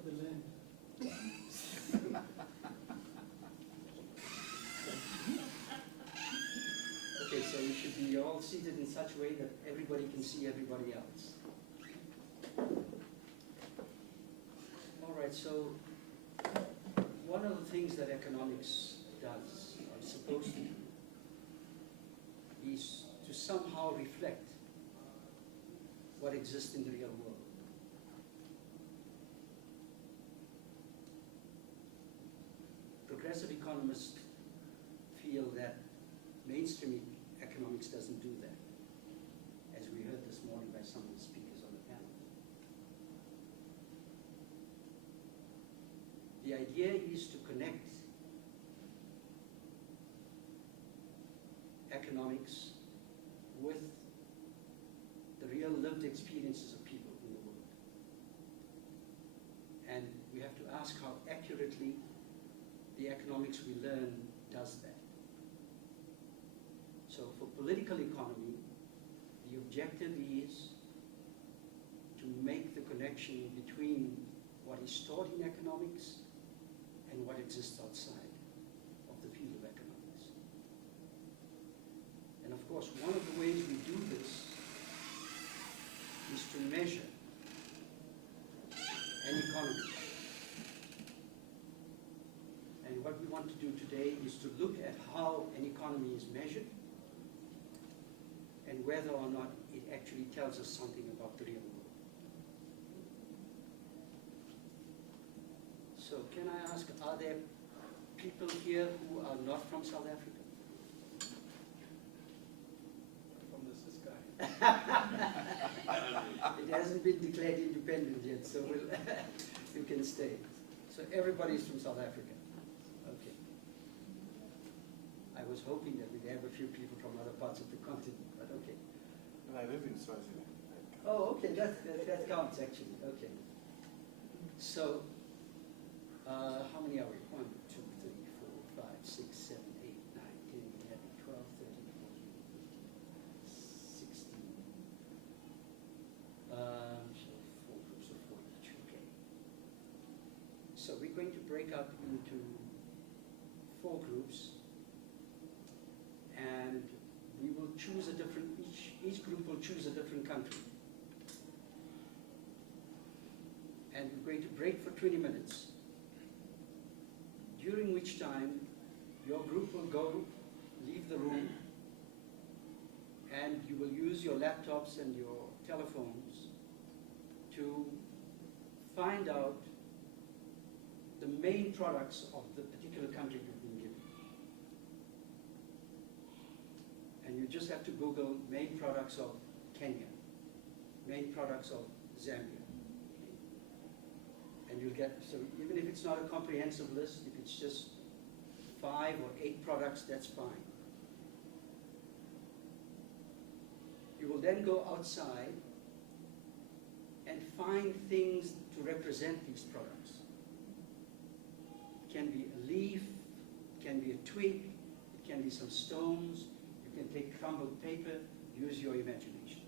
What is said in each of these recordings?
of the land. Okay, so we should be all seated in such a way that everybody can see everybody else. All right, so one of the things that economics does, or is supposed to do, is to somehow reflect what exists in the real world. Progressive economists feel that mainstream economics doesn't do that, as we heard this morning by some of the speakers on the panel. The idea is to connect economics with the real lived experiences of people in the world. And we have to ask how accurately the economics we learn does that. So for political economy, the objective is to make the connection between what is taught in economics and what exists outside of the field of economics. And of course, one of the ways we do this is to measure an economy. And what we want to do today is to look at how an economy is measured and whether or not it actually tells us something about the real world. So can I ask, are there people here who are not from South Africa? From the Swiss guy. It hasn't been declared independent yet, so you can stay. So everybody's from South Africa. Okay. I was hoping that we'd have a few people from other parts of the continent, but okay. And I live in Swaziland. Oh, okay, that counts actually, okay. So, how many are we? 1, 2, 3, 4, 5, 6, 7, 8, 9, 10, 11, 12, 13, 14, 16. So 4 groups of 4 each, okay. So we're going to break up into 4 groups, and we will choose a different, each group will choose a different country. And we're going to break for 20 minutes, during which time your group will go, leave the room, and you will use your laptops and your telephones to find out the main products of the particular country you've been given. And you just have to Google main products of Kenya, main products of Zambia. And you'll get, so even if it's not a comprehensive list, if it's just 5 or 8 products, that's fine. You will then go outside and find things to represent these products. It can be a leaf, it can be a twig, it can be some stones, you can take crumbled paper, use your imagination.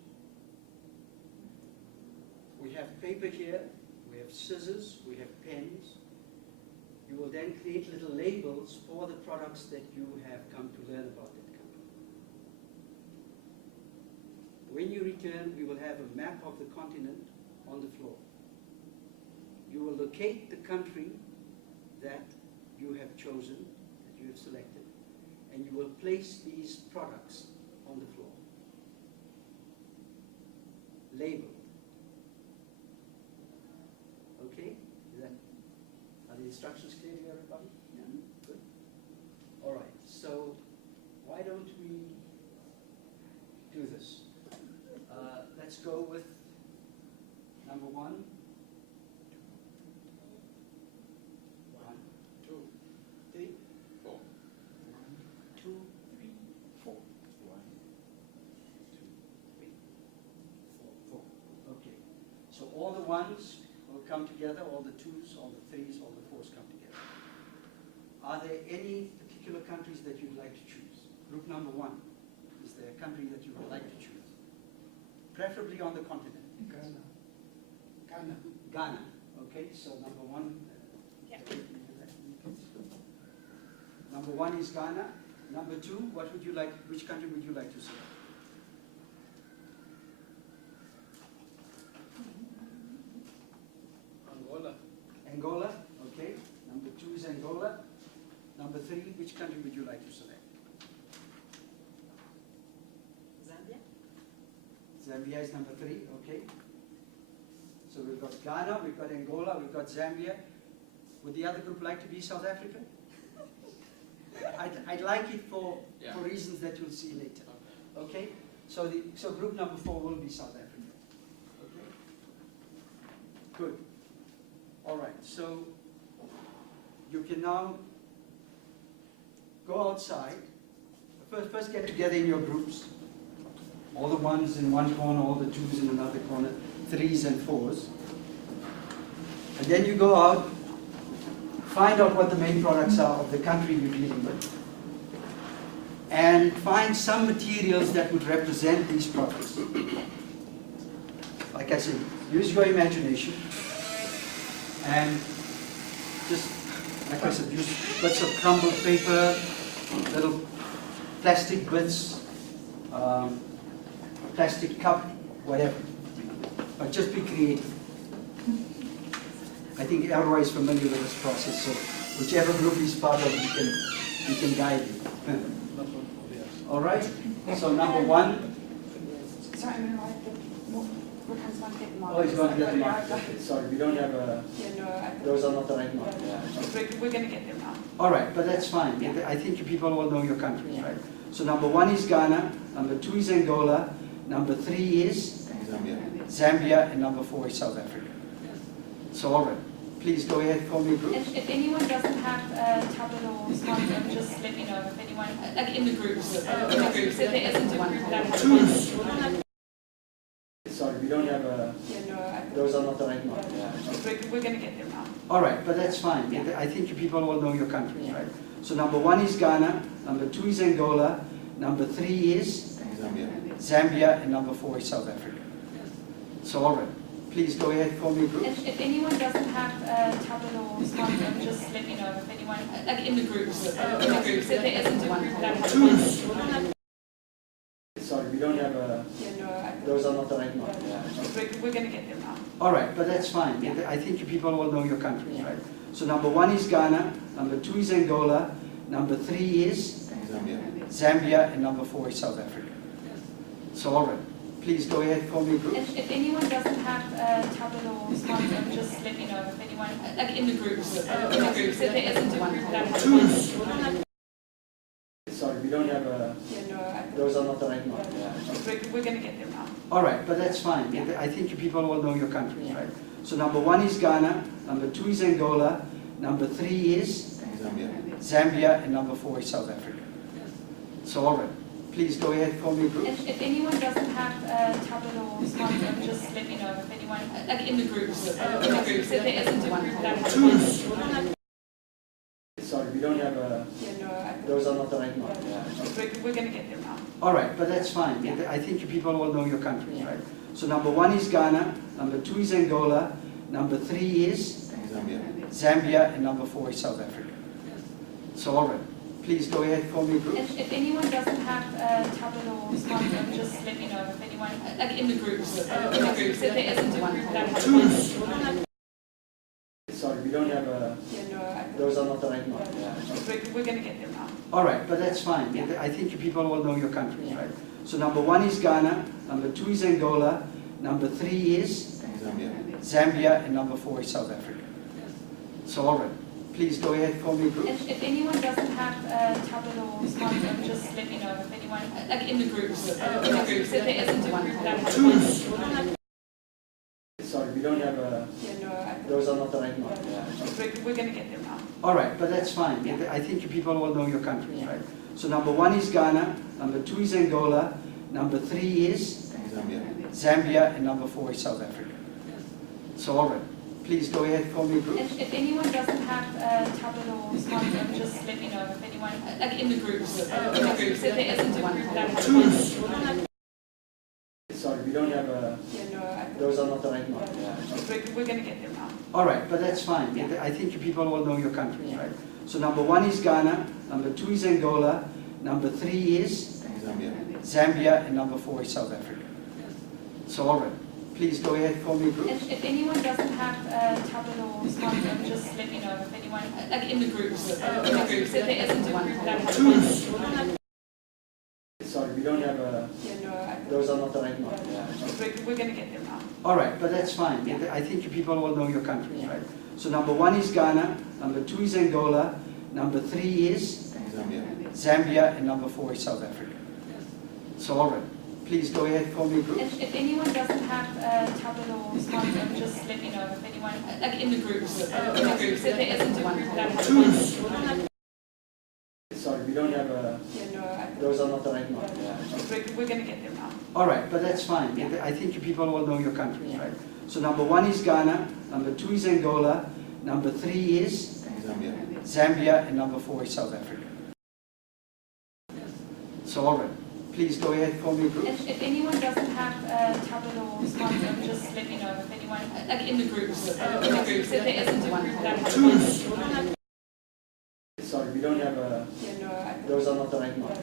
We have paper here, we have scissors, we have pens. You will then create little labels for the products that you have come to learn about that country. When you return, we will have a map of the continent on the floor. You will locate the country that you have chosen, that you have selected, and you will place these products on the floor, labeled. Okay? Are the instructions clear to everybody? Yeah? Good. All right. So why don't we do this? Let's go with number 1. 1, 2, 3, 4. 1, 2, 3, 4. 1, 2, 3, 4. 4. Okay. So all the 1s will come together, all the 2s, all the 3s, all the 4s come together. Are there any particular countries that you'd like to choose? Group number 1. Is there a country that you would like to choose? Preferably on the continent. Ghana. Ghana. Ghana. Okay, so number one. Yeah. Number one is Ghana. Number two, what would you like? Which country would you like to select? Angola. Angola. Okay. Number two is Angola. Number three, which country would you like to select? Zambia? Zambia is number three. Okay. So we've got Ghana, we've got Angola, we've got Zambia. Would the other group like to be South Africa? I'd like it for reasons that you'll see later. Okay? So group number 4 will be South Africa. Okay? Good. All right. So you can now go outside. First get together in your groups. All the ones in one corner, all the twos in another corner, threes and fours. And then you go out, find out what the main products are of the country you're dealing with, and find some materials that would represent these products. Like I said, use your imagination, and just, like I said, use bits of crumbled paper, little plastic bits, plastic cup, whatever. But just be creative. I think Elroy is familiar with this process, so whichever group he's part of, he can guide you. All right? So number one. Sorry, I'm going to what comes one get them on? Oh, he's going to get them out. Sorry, we don't have a. Yeah, no, those are not the right marks. we're going to get them out. All right, but that's fine. Yeah. I think you people all know your countries, right? So number one is Ghana, number two is Angola, number three is Zambia, and number 4 is South Africa. So all right, please go ahead, form your groups. If anyone doesn't have a tablet or smartphone, just let me know. If anyone, like in the groups, if there isn't a group that has Sorry, we don't have a. yeah, no, those are not the right marks. we're going to get them out. All right, but that's fine. Yeah. I think you people all know your countries, right? So number one is Ghana, number two is Angola, number three is Zambia, and number 4 is South Africa. So all right, please go ahead, form your groups. If anyone doesn't have a tablet or smartphone, just let me know. If anyone, like in the groups, if there isn't a group that has Sorry, we don't have a. yeah, no, those are not the right marks. we're going to get them out. All right, but that's fine. Yeah. I think you people all know your countries, right? So number one is Ghana, number two is Angola, number three is Zambia, and number 4 is South Africa. So all right, please go ahead, form your groups. If anyone doesn't have a tablet or smartphone, just let me know. If anyone, like in the groups, if there isn't a group that has Sorry, we don't have a. yeah, no, those are not the right marks. we're going to get them out. All right, but that's fine. Yeah. I think you people all know your countries, right? So number one is Ghana, number two is Angola, number three is Zambia, and number 4 is South Africa. So all right, please go ahead, form your groups. If anyone doesn't have a tablet or smartphone, just let me know. If anyone, like in the groups, if there isn't a group that has Sorry, we don't have a. yeah, no, those are not the right marks. we're going to get them out. All right, but that's fine. Yeah. I think you people all know your countries, right? So number one is Ghana, number two is Angola, number three is Zambia, and number 4 is South Africa. So all right, please go ahead, form your groups. If anyone doesn't have a tablet or smartphone, just let me know. If anyone, like in the groups, if there isn't a group that has Sorry, we don't have a. yeah, no, those are not the right marks. we're going to get them out. All right, but that's fine. Yeah. I think you people all know your countries, right? So number one is Ghana, number two is Angola, number three is Zambia, and number 4 is South Africa. So all right, please go ahead, form your groups. If anyone doesn't have a tablet or smartphone, just let me know. If anyone, like in the groups, if there isn't a group that has Sorry, we don't have a. yeah, no, those are not the right marks. we're going to get them out. All right, but that's fine. Yeah. I think you people all know your countries, right? So number one is Ghana, number two is Angola, number three is Zambia, and number 4 is South Africa. So all right, please go ahead, form your groups. If anyone doesn't have a tablet or smartphone, just let me know. If anyone, like in the groups, if there isn't a group that has Sorry, we don't have a. yeah, no, those are not the right marks. we're going to get them out. All right, but that's fine. I think you people all know your countries, right? So number 1 is Ghana, number 2 is Angola, number 3 is Zambia, and number 4 is South Africa. So all right, please go ahead, form your groups. If anyone doesn't have a tablet or smartphone, just let me know. If anyone, like in the groups, if there isn't a group that has one. Sorry, we don't have a, those are not the right ones. We're going to get them now. All right, but that's fine. I think you people all know your countries, right? So number 1 is Ghana, number 2 is Angola, number 3 is Zambia, and number 4 is South Africa. So all right, please go ahead, form your groups. If anyone doesn't have a tablet or smartphone, just let me know. If anyone, like in the groups, if there isn't a group that has one. Sorry, we don't have a, those are not the right ones. We're going to get them now. All right, but that's fine. I think you people all know your countries, right? So number 1 is Ghana, number 2 is Angola, number 3 is Zambia, and number 4 is South Africa. So all right, please go ahead, form your groups. If anyone doesn't have a tablet or smartphone, just let me know. If anyone, like in the groups, if there isn't a group that has one. Sorry, we don't have a, those are not the right ones.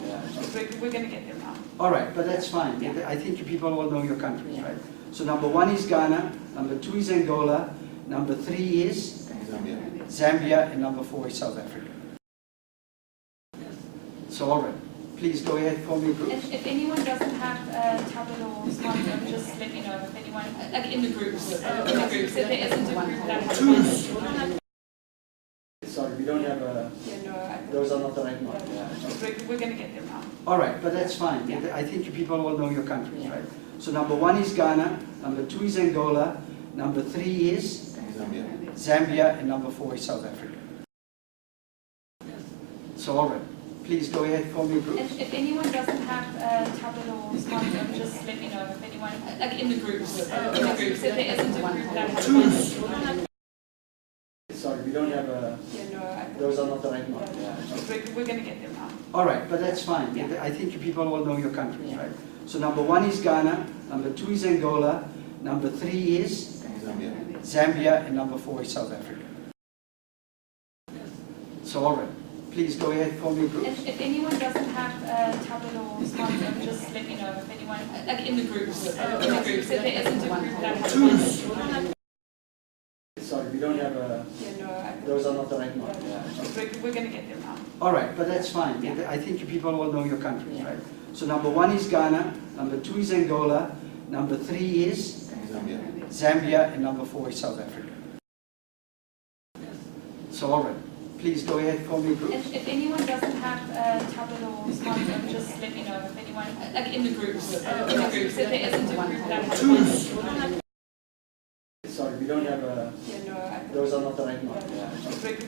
We're going to get them now. All right, but that's fine. I think you people all know your countries, right? So number 1 is Ghana, number 2 is Angola, number 3 is Zambia, and number 4 is South Africa. So all right, please go ahead, form your groups. If anyone doesn't have a tablet or smartphone, just let me know. If anyone, like in the groups, if there isn't a group that has one. Sorry, we don't have a, those are not the right ones. We're going to get them now. All right, but that's fine. I think you people all know your countries, right? So number 1 is Ghana, number 2 is Angola, number 3 is Zambia, and number 4 is South Africa. So all right, please go ahead, form your groups. If anyone doesn't have a tablet or smartphone, just let me know. If anyone, like in the groups, if there isn't a group that has one. Sorry, we don't have a, those are not the right ones. We're going to get them now. All right, but that's fine. I think you people all know your countries, right? So number 1 is Ghana, number 2 is Angola, number 3 is Zambia, and number 4 is South Africa. So all right, please go ahead, form your groups. If anyone doesn't have a tablet or smartphone, just let me know. If anyone, like in the groups, if there isn't a group that has one. Sorry, we don't have a, those are not the right ones. We're going to get them now. All right, but that's fine. I think you people all know your countries, right? So number 1 is Ghana, number 2 is Angola, number 3 is Zambia, and number 4 is South Africa. So all right, please go ahead, form your groups. If anyone doesn't have a tablet or smartphone, just let me know. If anyone, like in the groups, if there isn't a group that has one. Sorry, we don't have a, those are not the right ones.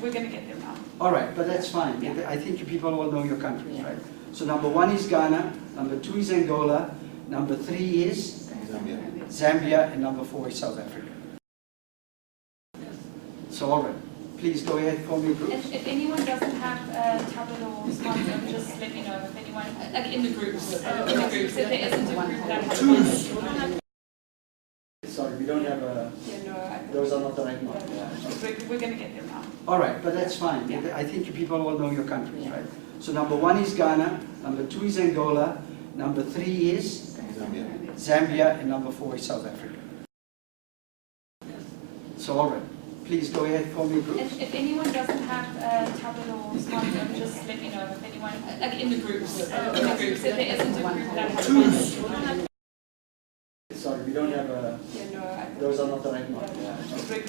We're going to get them now. All right, but that's fine. I think you people all know your countries, right? So number 1 is Ghana, number 2 is Angola, number 3 is Zambia, and number 4 is South Africa. So all right, please go ahead, form your groups. If anyone doesn't have a tablet or smartphone, just let me know. If anyone, like in the groups, if there isn't a group that has one. Sorry, we don't have a, those are not the right ones. We're going to get them now. All right, but that's fine. I think you people all know your countries, right? So number 1 is Ghana, number 2 is Angola, number 3 is Zambia, and number 4 is South Africa. So all right, please go ahead, form your groups. If anyone doesn't have a tablet or smartphone, just let me know. If anyone, like in the groups, if there isn't a group that has one. Sorry, we don't have a, those are not the right ones.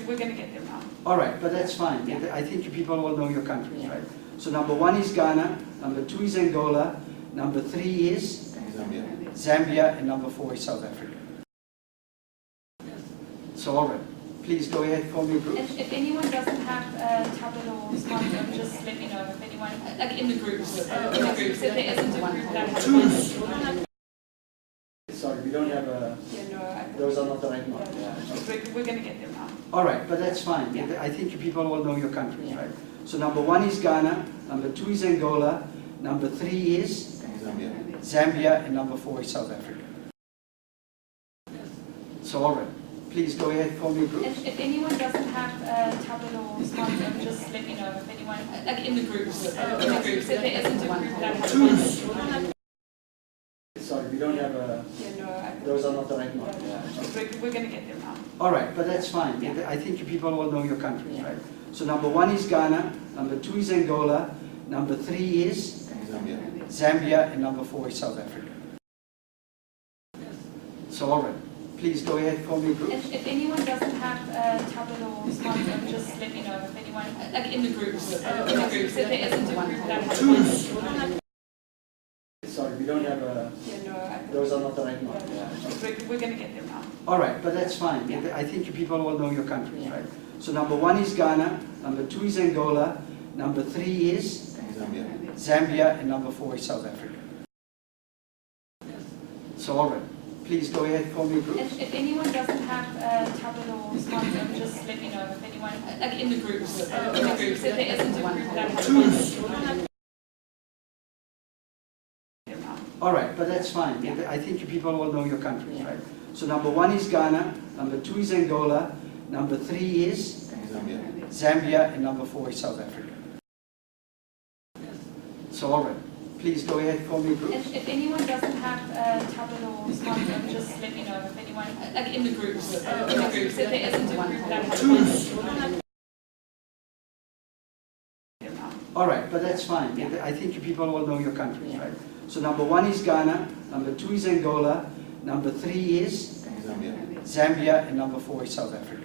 We're going to get them now. All right, but that's fine. I think you people all know your countries, right? So number 1 is Ghana, number 2 is Angola, number 3 is Zambia, and number 4 is South Africa. So all right, please go ahead, form your groups. If anyone doesn't have a tablet or smartphone, just let me know. If anyone, like in the groups, if there isn't a group that has one. Sorry, we don't have a, those are not the right ones. We're going to get them now. All right, but that's fine. I think you people all know your countries, right? So number 1 is Ghana, number 2 is Angola, number 3 is Zambia, and number 4 is South Africa. So all right, please go ahead, form your groups. If anyone doesn't have a tablet or smartphone, just let me know. If anyone, like in the groups, if there isn't a group that has Sorry, we don't have a, those are not the right ones. We're going to get them now. All right, but that's fine. Yeah. I think you people all know your countries, right? So number 1 is Ghana, number 2 is Angola, number 3 is Zambia. Zambia, and number 4 is South Africa. So all right, please go ahead, form your groups. If anyone doesn't have a tablet or smartphone, just let me know. If anyone, like in the groups, if there isn't a group that has Sorry, we don't have a, those are not the right ones. We're going to get them now. All right, but that's fine. Yeah. I think you people all know your countries, right? So number 1 is Ghana, number 2 is Angola, number 3 is Zambia. Zambia, and number 4 is South Africa. So all right, please go ahead, form your groups. If anyone doesn't have a tablet or smartphone, just let me know. If anyone, like in the groups, if there isn't a group that has All right, but that's fine. Yeah. I think you people all know your countries, right? So number 1 is Ghana, number 2 is Angola, number 3 is Zambia. Zambia, and number 4 is South Africa. So all right, please go ahead, form your groups. If anyone doesn't have a tablet or smartphone, just let me know. If anyone, like in the groups, if there isn't a group that has All right, but that's fine. Yeah. I think you people all know your countries, right? So number 1 is Ghana, number 2 is Angola, number 3 is Zambia. Zambia, and number 4 is South Africa.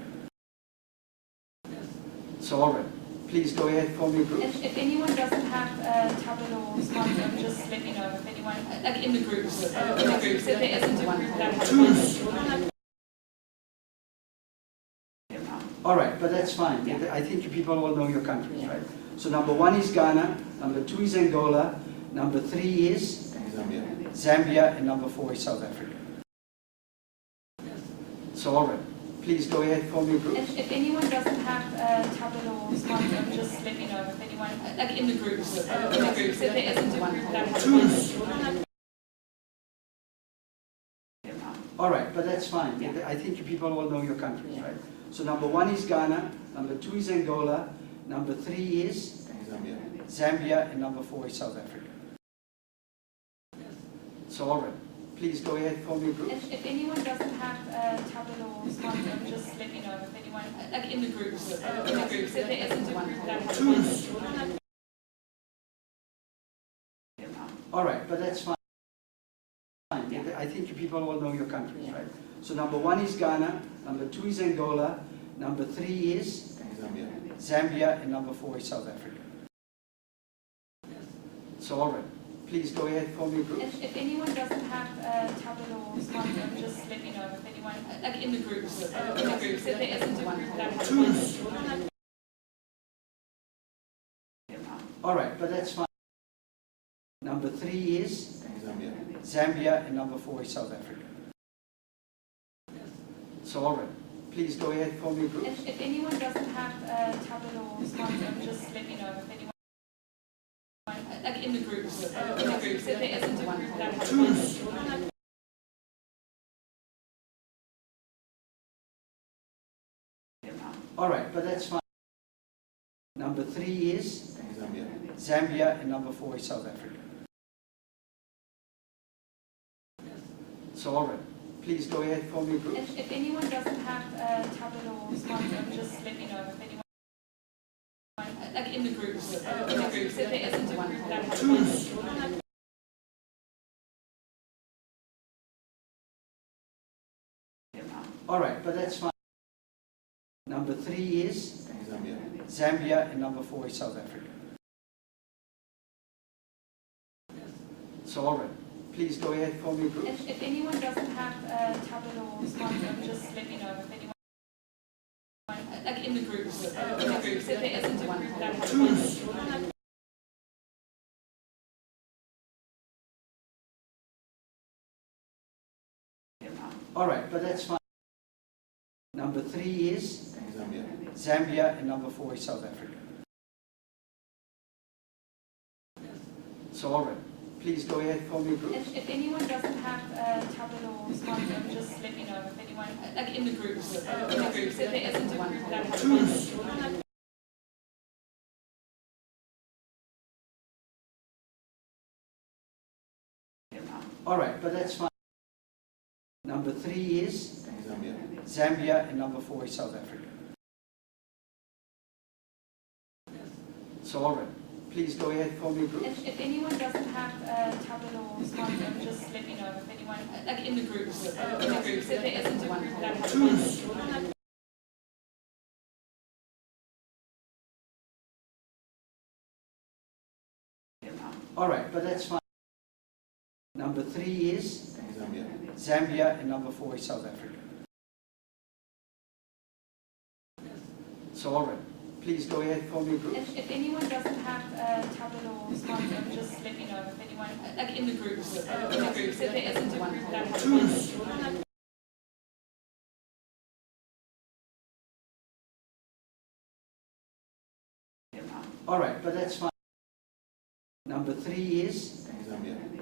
So all right, please go ahead, form your groups. If anyone doesn't have a tablet or smartphone, just let me know. If anyone, like in the groups, if there isn't a group that has All right, but that's fine. Yeah. I think you people all know your countries, right? So number 1 is Ghana, number 2 is Angola, number 3 is Zambia. Zambia, and number 4 is South Africa. So all right, please go ahead, form your groups. If anyone doesn't have a tablet or smartphone, just let me know. If anyone, like in the groups, if there isn't a group that has All right, but that's fine. Yeah. I think you people all know your countries, right? So number 1 is Ghana, number 2 is Angola, number 3 is Zambia. Zambia, and number 4 is South Africa. So all right, please go ahead, form your groups. If anyone doesn't have a tablet or smartphone, just let me know. If anyone, like in the groups, if there isn't a group that has All right, but that's fine. Yeah. I think you people all know your countries, right? So number 1 is Ghana, number 2 is Angola, number 3 is Zambia. Zambia, and number 4 is South Africa. So all right, please go ahead, form your groups. If anyone doesn't have a tablet or smartphone, just let me know. If anyone, like in the groups, if there isn't a group that has All right, but that's fine. Number 3 is Zambia. Zambia, and number 4 is South Africa. So all right, please go ahead, form your groups. If anyone doesn't have a tablet or smartphone, just let me know. If anyone, like in the groups, if there isn't a group that has All right, but that's fine. Number 3 is Zambia. Zambia, and number 4 is South Africa. So all right, please go ahead, form your groups. If anyone doesn't have a tablet or smartphone, just let me know. If anyone, like in the groups, if there isn't a group that has All right, but that's fine. Number 3 is Zambia. Zambia, and number 4 is South Africa. So all right, please go ahead, form your groups. If anyone doesn't have a tablet or smartphone, just let me know. If anyone, like in the groups, if there isn't a group that has All right, but that's fine. Number 3 is Zambia. Zambia, and number 4 is South Africa. So all right, please go ahead, form your groups. If anyone doesn't have a tablet or smartphone, just let me know. If anyone, like in the groups, if there isn't a group that has All right, but that's fine. Number 3 is Zambia, and number 4 is South Africa. So, all right, please go ahead, form your groups. If anyone doesn't have a tablet or smartphone, just let me know. If anyone, like in the groups, if there isn't a group that has All right, but that's fine. Number 3 is Zambia, and number 4 is South Africa. So, all right, please go ahead, form your groups. If anyone doesn't have a tablet or smartphone, just let me know. If anyone, like in the groups, if there isn't a group that has All right, but that's fine. Number 3 is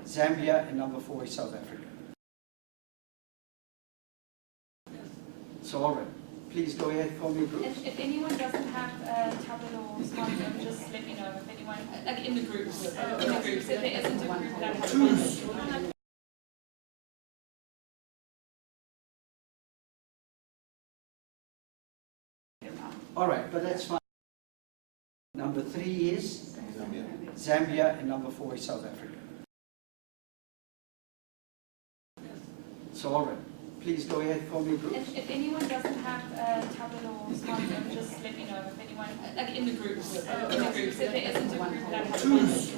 Zambia, and number 4 is South Africa. So, all right, please go ahead, form your groups. If anyone doesn't have a tablet or smartphone, just let me know. If anyone, like in the groups, if there isn't a group that has All right, but that's fine. Number 3 is Zambia, and number 4 is South Africa. So, all right, please go ahead, form your groups. If anyone doesn't have a tablet or smartphone, just let me know. If anyone, like in the groups, if there isn't a group that has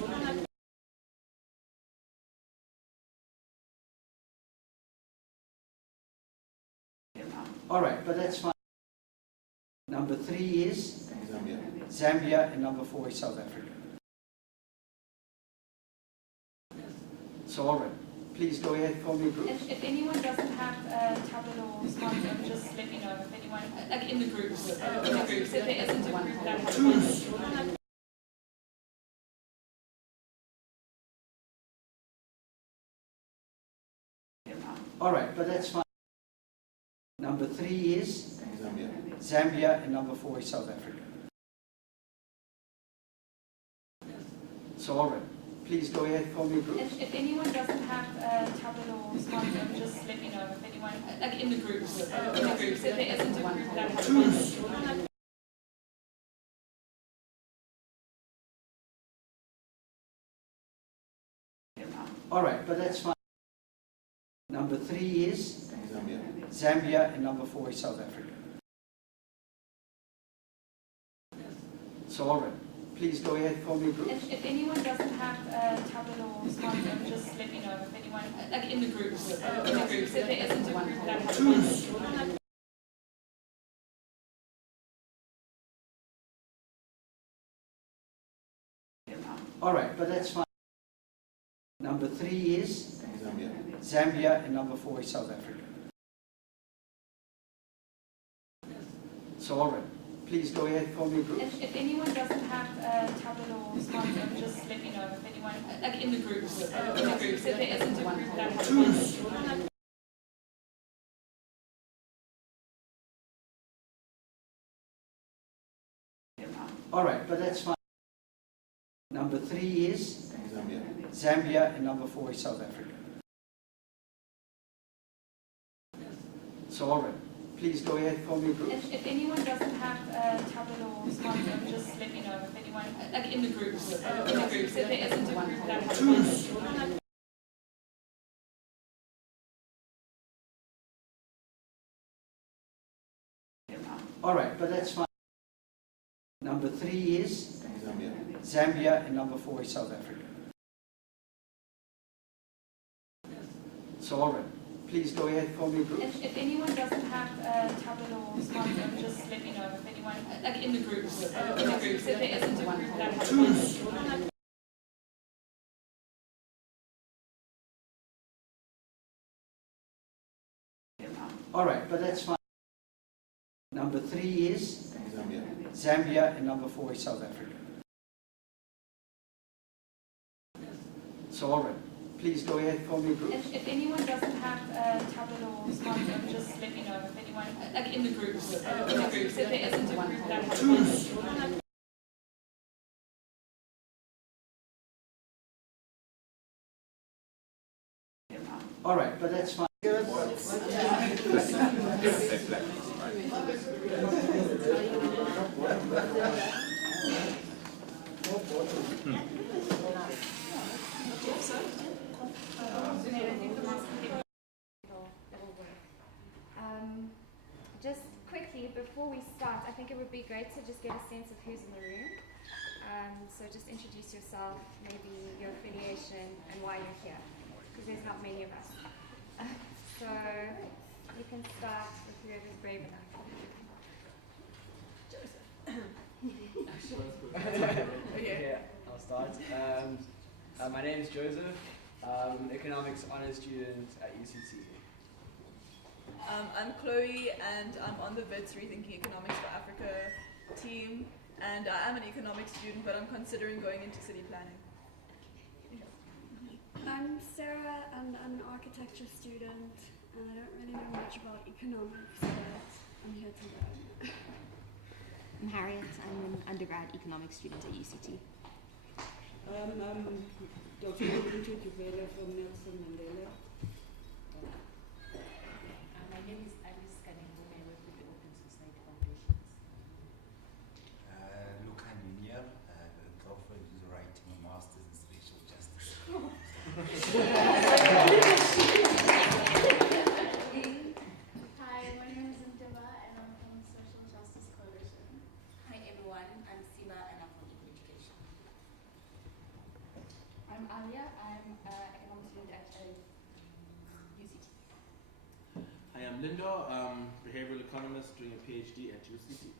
All right, but that's fine. Number 3 is Zambia, and number 4 is South Africa. So, all right, please go ahead, form your groups. If anyone doesn't have a tablet or smartphone, just let me know. If anyone, like in the groups, if there isn't a group that has All right, but that's fine. Number 3 is Zambia, and number 4 is South Africa. So, all right, please go ahead, form your groups. If anyone doesn't have a tablet or smartphone, just let me know. If anyone, like in the groups, if there isn't a group that has All right, but that's fine. Number 3 is Zambia, and number 4 is South Africa. So, all right, please go ahead, form your groups. If anyone doesn't have a tablet or smartphone, just let me know. If anyone, like in the groups, if there isn't a group that has All right, but that's fine. Number 3 is Zambia, and number 4 is South Africa. So, all right, please go ahead, form your groups. If anyone doesn't have a tablet or smartphone, just let me know. If anyone, like in the groups, if there isn't a group that has All right, but that's fine. Number 3 is Zambia, and number 4 is South Africa. So, all right, please go ahead, form your groups. If anyone doesn't have a tablet or smartphone, just let me know. If anyone, like in the groups, if there isn't a group that has All right, but that's fine. Number 3 is Zambia, and number 4 is South Africa. So, all right, please go ahead, form your groups. If anyone doesn't have a tablet or smartphone, just let me know. If anyone, like in the groups, if there isn't a group that has All right, but that's fine. Number 3 is Zambia, and number 4 is South Africa. So all right, please go ahead, form your groups. If anyone doesn't have a tablet or smartphone, just let me know. If anyone, like in the groups, if there isn't a group that has one. All right, but that's fine. Just quickly, before we start, I think it would be great to just get a sense of who's in the room. So just introduce yourself, maybe your affiliation, and why you're here, because there's not many of us. So you can start with whoever's brave enough. Okay, I'll start. My name is Joseph. I'm an economics honors student at UCT. I'm Chloe, and I'm on the VITS Rethinking Economics for Africa team, and I am an economics student, but I'm considering going into city planning. I'm Sarah, and I'm an architecture student, and I don't really know much about economics, but I'm here to learn. I'm Harriet. I'm an undergrad economics student at UCT. I'm Dr. Lutu Tuvela from Nelson Mandela. My name is Alice Kanengo, and I work with the Open Society Foundations. Luca Nunier, the girlfriend is writing a master's in spatial justice. Hi, my name is Ndeba, and I'm from the Social Justice Coalition. Hi everyone, I'm Siba and I'm from Eco Education. I'm Alia. I'm an economics student at UCT. Hi, I'm Lindo, behavioral economist doing a PhD at UCT.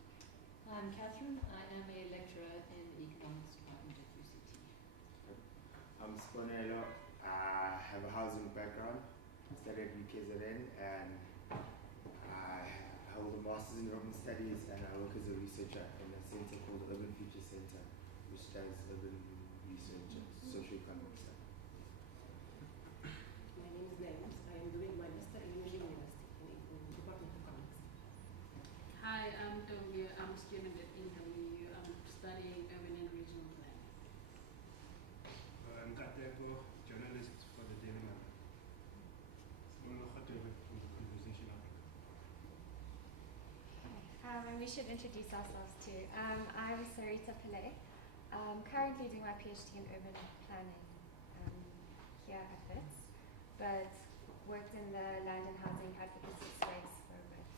I'm Catherine. I am a lecturer in the economics department at UCT. I'm Sponello. I have a housing background. I studied at UKZN and I hold a master's in urban studies, and I work as a researcher in a center called the Urban Future Center, which does urban research and socioeconomics. My name is Lens. I am doing my master in University in the Department of Economics. Hi, I'm Togia. I'm a student at EW. I'm studying urban and regional planning. I'm Kateko, journalist for the Daily Mail. From the Conversation Africa. And we should introduce ourselves too. I'm Sarita Pillay. Currently doing my PhD in urban planning here at WITS, but worked in the land and housing advocacy space for a bit.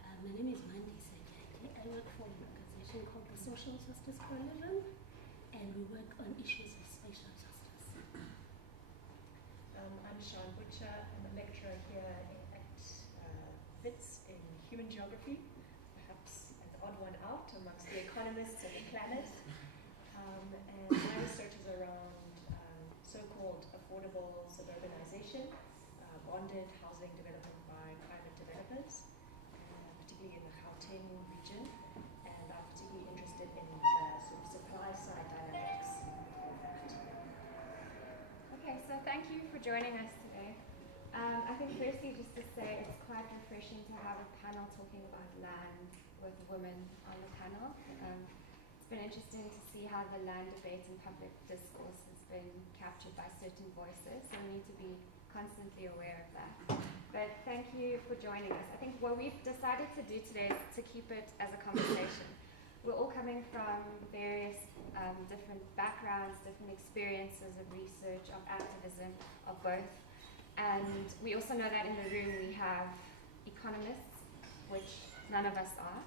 My name is Mandy Sejati. I work for an organization called the Social Justice Coalition, and we work on issues of spatial justice. I'm Sean Butcher. I'm a lecturer here at WITS in human geography, perhaps an odd one out amongst the economists of the planet. And my research is around so-called affordable suburbanization, bonded housing development by private developers, particularly in the Gauteng region, and I'm particularly interested in the sort of supply side dynamics of that. Okay, so thank you for joining us today. I think firstly just to say it's quite refreshing to have a panel talking about land with women on the panel. It's been interesting to see how the land debate and public discourse has been captured by certain voices, so we need to be constantly aware of that. But thank you for joining us. I think what we've decided to do today is to keep it as a conversation. We're all coming from various different backgrounds, different experiences of research, of activism, of both. And we also know that in the room we have economists, which none of us are,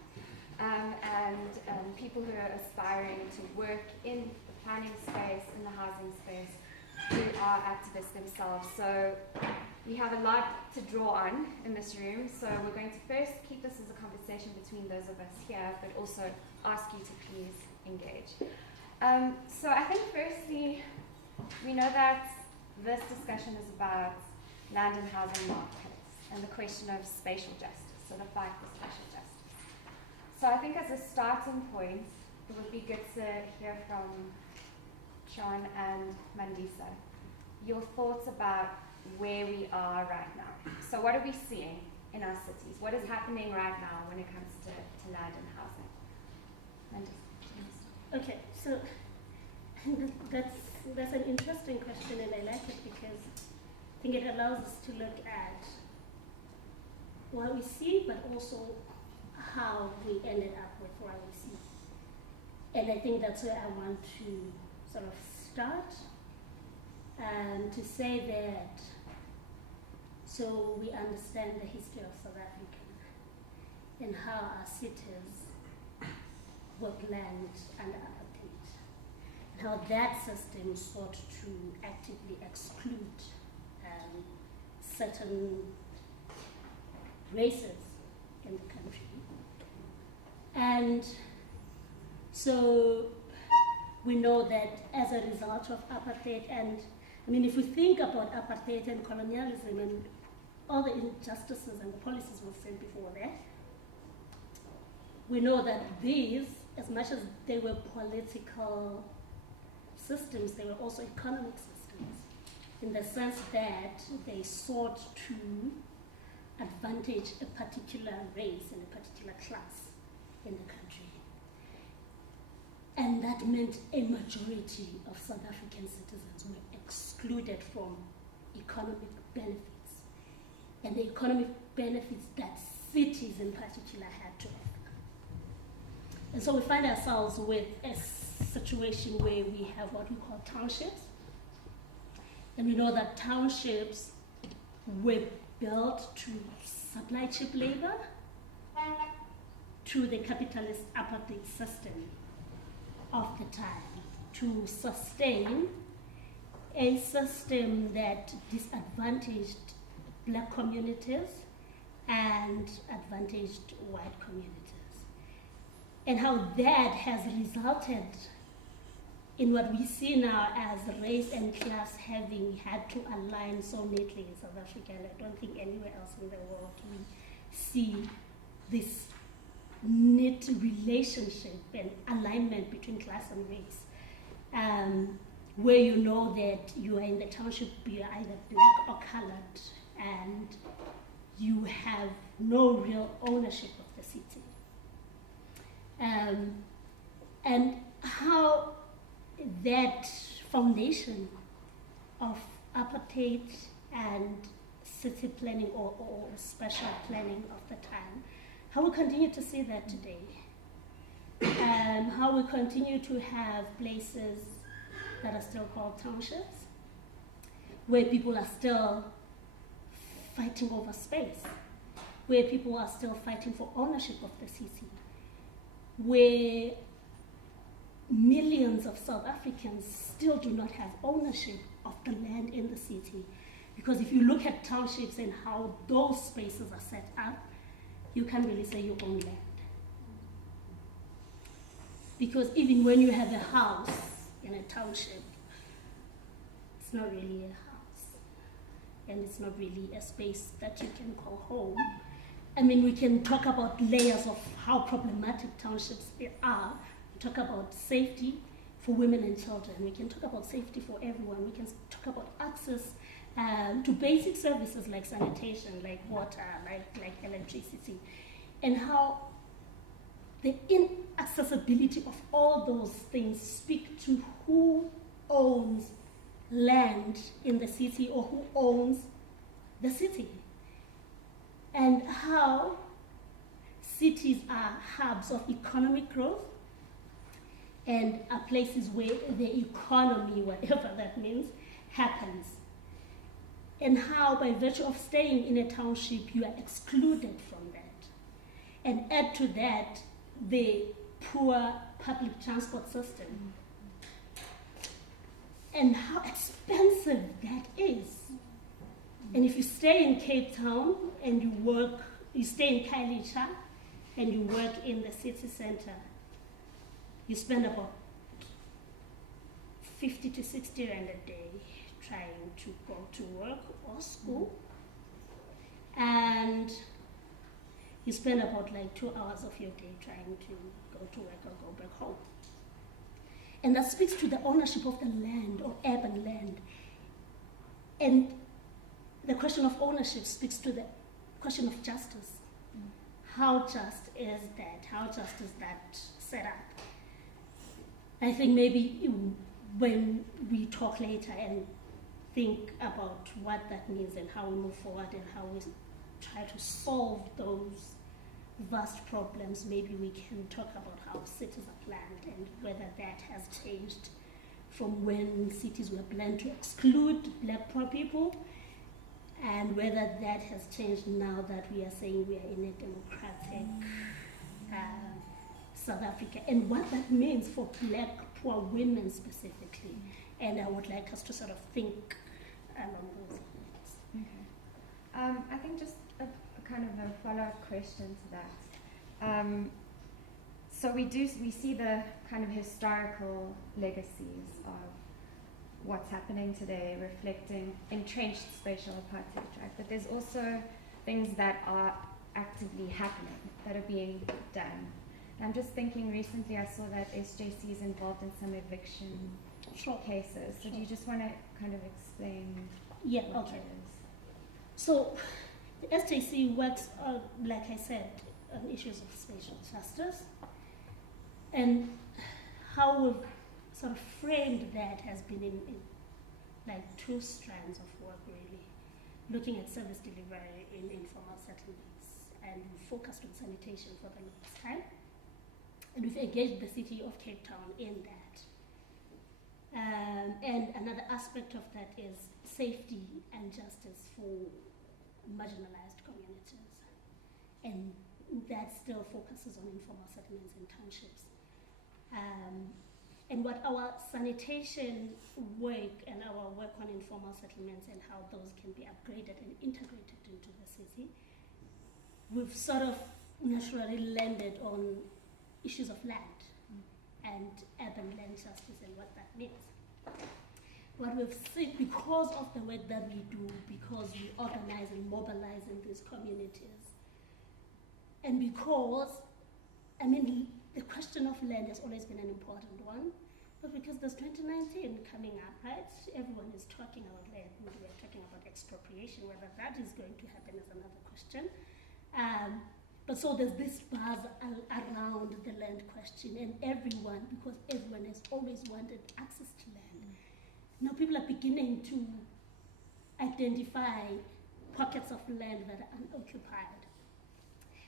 and people who are aspiring to work in the planning space, in the housing space, who are activists themselves. So we have a lot to draw on in this room. So we're going to first keep this as a conversation between those of us here, but also ask you to please engage. So I think firstly, we know that this discussion is about land and housing markets and the question of spatial justice, so the fight for spatial justice. So I think as a starting point, it would be good to hear from John and Mandisa, your thoughts about where we are right now. So what are we seeing in our cities? What is happening right now when it comes to land and housing? Mandisa. Okay, so that's an interesting question, and I like it because I think it allows us to look at what we see, but also how we ended up with what we see. And I think that's where I want to sort of start, to say that so we understand the history of South Africa and how our cities were planned under apartheid, and how that system sought to actively exclude certain races in the country. And so we know that as a result of apartheid, and I mean, if we think about apartheid and colonialism and all the injustices and the policies we've seen before that, we know that these, as much as they were political systems, they were also economic systems, in the sense that they sought to advantage a particular race and a particular class in the country. And that meant a majority of South African citizens were excluded from economic benefits, and the economic benefits that cities in particular had to offer. And so we find ourselves with a situation where we have what we call townships, and we know that townships were built to supply cheap labor to the capitalist apartheid system of the time, to sustain a system that disadvantaged black communities and advantaged white communities. And how that has resulted in what we see now as race and class having had to align so neatly in South Africa, and I don't think anywhere else in the world we see this neat relationship and alignment between class and race, where you know that you are in the township, you are either black or colored, and you have no real ownership of the city. And how that foundation of apartheid and city planning or special planning of the time, how we continue to see that today, how we continue to have places that are still called townships, where people are still fighting over space, where people are still fighting for ownership of the city, where millions of South Africans still do not have ownership of the land in the city. Because if you look at townships and how those spaces are set up, you can't really say you own land. Because even when you have a house in a township, it's not really a house. And it's not really a space that you can call home. I mean, we can talk about layers of how problematic townships are. We talk about safety for women and children. We can talk about safety for everyone. We can talk about access to basic services like sanitation, like water, like electricity, and how the inaccessibility of all those things speak to who owns land in the city or who owns the city, and how cities are hubs of economic growth and are places where the economy, whatever that means, happens. And how by virtue of staying in a township, you are excluded from that. And add to that the poor public transport system. And how expensive that is. And if you stay in Cape Town and you stay in Khayelitsha and you work in the city center, you spend about 50 to 60 rand a day trying to go to work or school. And you spend about like 2 hours of your day trying to go to work or go back home. And that speaks to the ownership of the land or urban land. And the question of ownership speaks to the question of justice. How just is that? How just is that set up? I think maybe when we talk later and think about what that means and how we move forward and how we try to solve those vast problems, maybe we can talk about how cities are planned and whether that has changed from when cities were planned to exclude black poor people, and whether that has changed now that we are saying we are in a democratic South Africa, and what that means for black poor women specifically. And I would like us to sort of think along those lines. I think just a kind of a follow-up question to that. So we see the kind of historical legacies of what's happening today reflecting entrenched spatial apartheid, right? But there's also things that are actively happening, that are being done. And I'm just thinking recently I saw that SJC is involved in some eviction cases. So do you just want to kind of explain what that is? So the SJC works on, like I said, on issues of spatial justice. And how we've sort of framed that has been in like two strands of work, really. Looking at service delivery in informal settlements, and we focused on sanitation for the longest time. And we've engaged the city of Cape Town in that. And another aspect of that is safety and justice for marginalized communities. And that still focuses on informal settlements and townships. And what our sanitation work and our work on informal settlements and how those can be upgraded and integrated into the city, we've sort of naturally landed on issues of land and urban land justice and what that means. What we've seen, because of the work that we do, because we organize and mobilize in these communities, and because, I mean, the question of land has always been an important one, but because there's 2019 coming up, right? Everyone is talking about land. We're talking about expropriation. Whether that is going to happen is another question. But so there's this buzz around the land question, and everyone, because everyone has always wanted access to land. Now people are beginning to identify pockets of land that are unoccupied.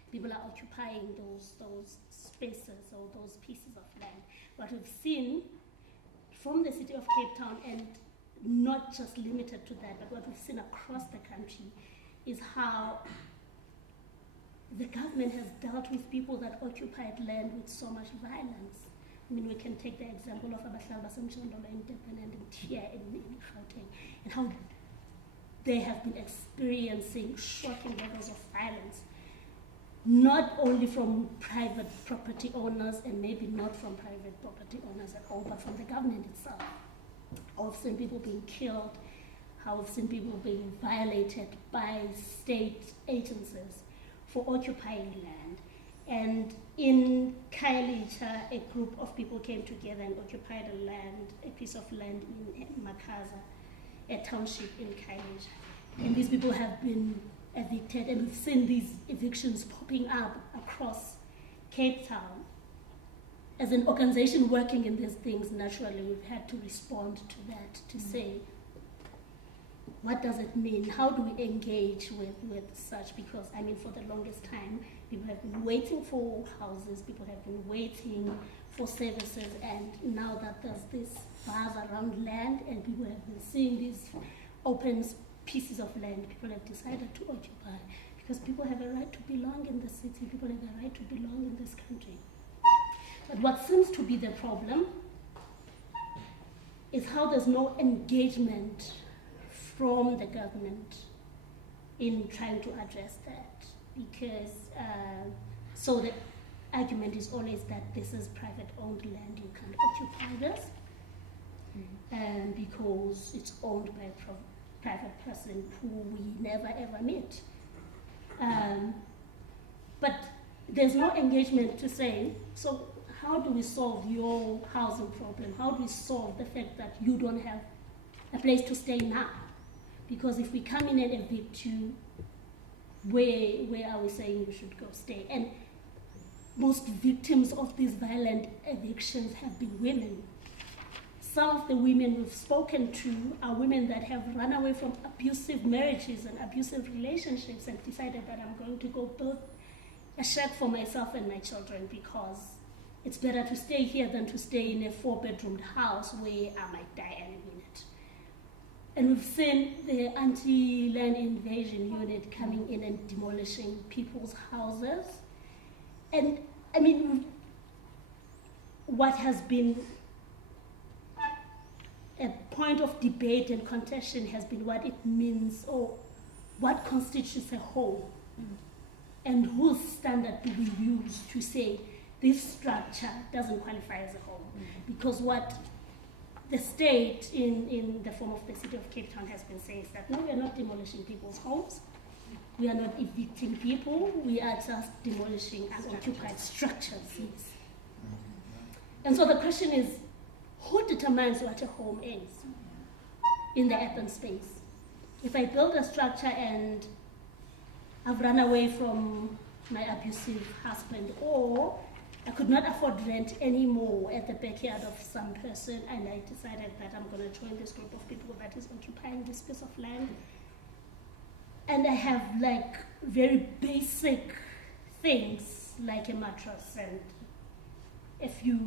People are occupying those spaces or those pieces of land. What we've seen from the city of Cape Town, and not just limited to that, but what we've seen across the country, is how the government has dealt with people that occupied land with so much violence. I mean, we can take the example of Abahlali baseMjondolo in Durban and here in Gauteng, and how they have been experiencing shocking levels of violence, not only from private property owners, and maybe not from private property owners at all, but from the government itself. I've seen people being killed, how I've seen people being violated by state agencies for occupying land. And in Khayelitsha, a group of people came together and occupied a piece of land in Makaza, a township in Khayelitsha. And these people have been evicted, and we've seen these evictions popping up across Cape Town. As an organization working in these things, naturally we've had to respond to that, to say, what does it mean? How do we engage with such? Because, I mean, for the longest time, people have been waiting for houses, people have been waiting for services, and now that there's this buzz around land and people have been seeing these open pieces of land, people have decided to occupy, because people have a right to belong in the city, people have a right to belong in this country. But what seems to be the problem is how there's no engagement from the government in trying to address that, because so the argument is always that this is private-owned land, you can't occupy this, and because it's owned by a private person who we never ever meet. But there's no engagement to say, so how do we solve your housing problem? How do we solve the fact that you don't have a place to stay now? Because if we come in and evict you, where are we saying you should go stay? And most victims of these violent evictions have been women. Some of the women we've spoken to are women that have run away from abusive marriages and abusive relationships and decided that I'm going to go build a shack for myself and my children because it's better to stay here than to stay in a 4-bedroomed house where I might die any minute. And we've seen the anti-land invasion unit coming in and demolishing people's houses. And I mean, what has been a point of debate and contention has been what it means or what constitutes a home. And whose standard do we use to say this structure doesn't qualify as a home? Because what the state in the form of the city of Cape Town has been saying is that no, we are not demolishing people's homes. We are not evicting people. We are just demolishing unoccupied structures. Yes. And so the question is, who determines what a home is in the urban space? If I build a structure and I've run away from my abusive husband, or I could not afford rent anymore at the backyard of some person, and I decided that I'm going to join this group of people that is occupying this piece of land, and I have like very basic things like a mattress and a few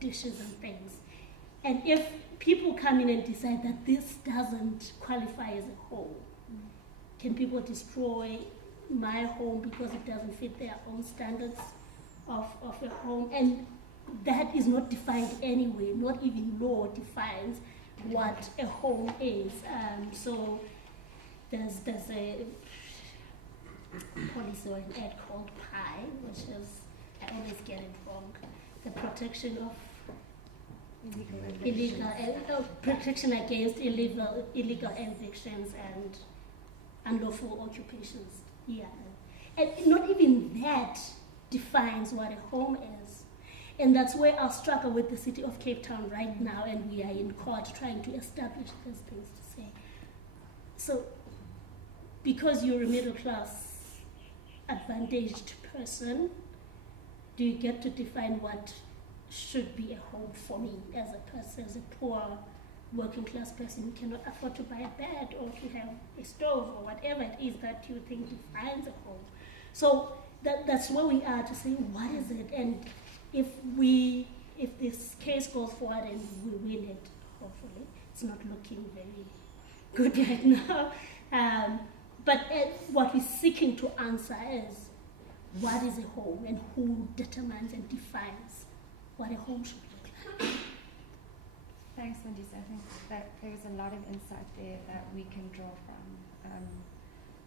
dishes and things. And if people come in and decide that this doesn't qualify as a home, can people destroy my home because it doesn't fit their own standards of a home? And that is not defined anyway. Not even law defines what a home is. So there's a policy or an ad called PI, which is, I always get it wrong, the protection of protection against illegal evictions and unlawful occupations. Yeah, and not even that defines what a home is, and that's where I'll struggle with the city of Cape Town right now, and we are in court trying to establish these things to say. So, because you're a middle class, advantaged person, do you get to define what should be a home for me as a person, as a poor working class person who cannot afford to buy a bed or to have a stove or whatever it is that you think defines a home? So that's where we are to say, what is it? And if this case goes forward and we win it, hopefully, it's not looking very good right now. But what we're seeking to answer is, what is a home and who determines and defines what a home should look like? Thanks, Mandisa. I think that there's a lot of insight there that we can draw from.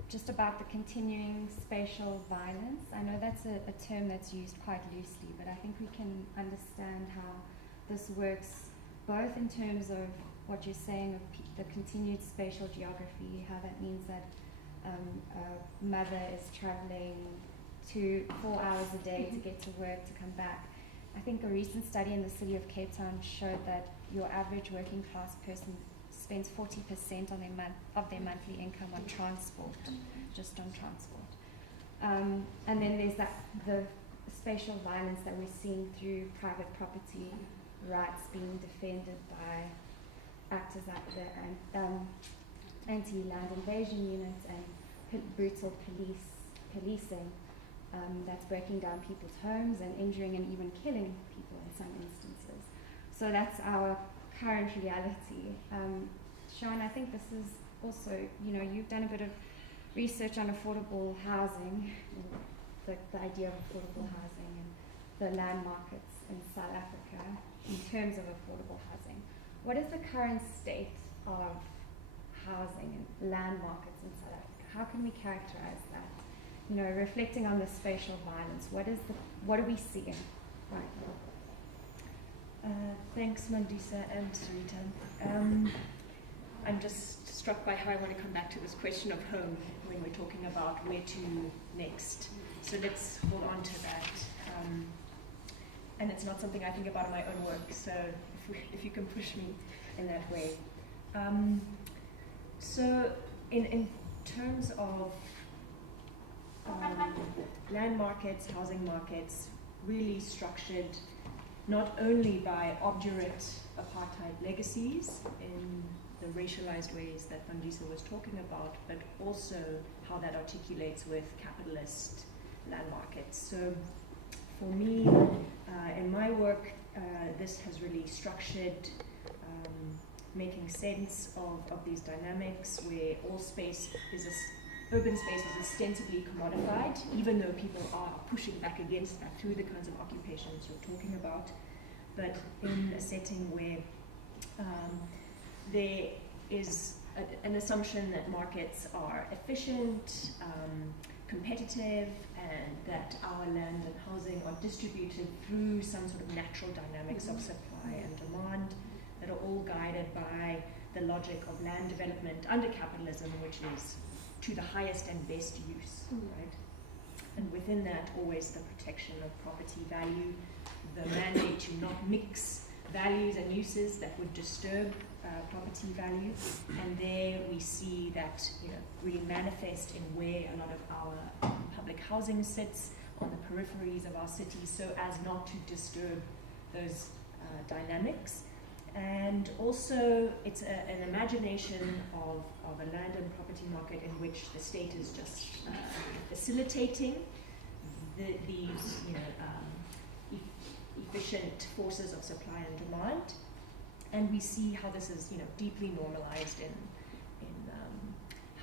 Just about the continuing spatial violence. I know that's a term that's used quite loosely, but I think we can understand how this works both in terms of what you're saying of the continued spatial geography, how that means that a mother is traveling 4 hours a day to get to work, to come back. I think a recent study in the city of Cape Town showed that your average working class person spends 40% of their monthly income on transport, just on transport. And then there's the spatial violence that we're seeing through private property rights being defended by actors like the anti-land invasion units and brutal policing that's breaking down people's homes and injuring and even killing people in some instances. So that's our current reality. Sean, I think this is also, you've done a bit of research on affordable housing, the idea of affordable housing and the land markets in South Africa in terms of affordable housing. What is the current state of housing and land markets in South Africa? How can we characterize that? Reflecting on the spatial violence, what are we seeing right now? Thanks, Mandisa and Sarita. I'm just struck by how I want to come back to this question of home when we're talking about where to next. So let's hold on to that. and it's not something I think about in my own work, so if you can push me in that way. So in terms of land markets, housing markets, really structured not only by obdurate apartheid legacies in the racialized ways that Vandisa was talking about, but also how that articulates with capitalist land markets. So for me, in my work, this has really structured making sense of these dynamics where all space is urban space is ostensibly commodified, even though people are pushing back against that through the kinds of occupations you're talking about, but in a setting where there is an assumption that markets are efficient, competitive, and that our land and housing are distributed through some sort of natural dynamics of supply and demand that are all guided by the logic of land development under capitalism, which is to the highest and best use, right? And within that, always the protection of property value, the mandate to not mix values and uses that would disturb property value. And there we see that, really manifest in where a lot of our public housing sits on the peripheries of our cities, so as not to disturb those dynamics. And also, it's an imagination of a land and property market in which the state is just facilitating these, efficient forces of supply and demand. And we see how this is, deeply normalized in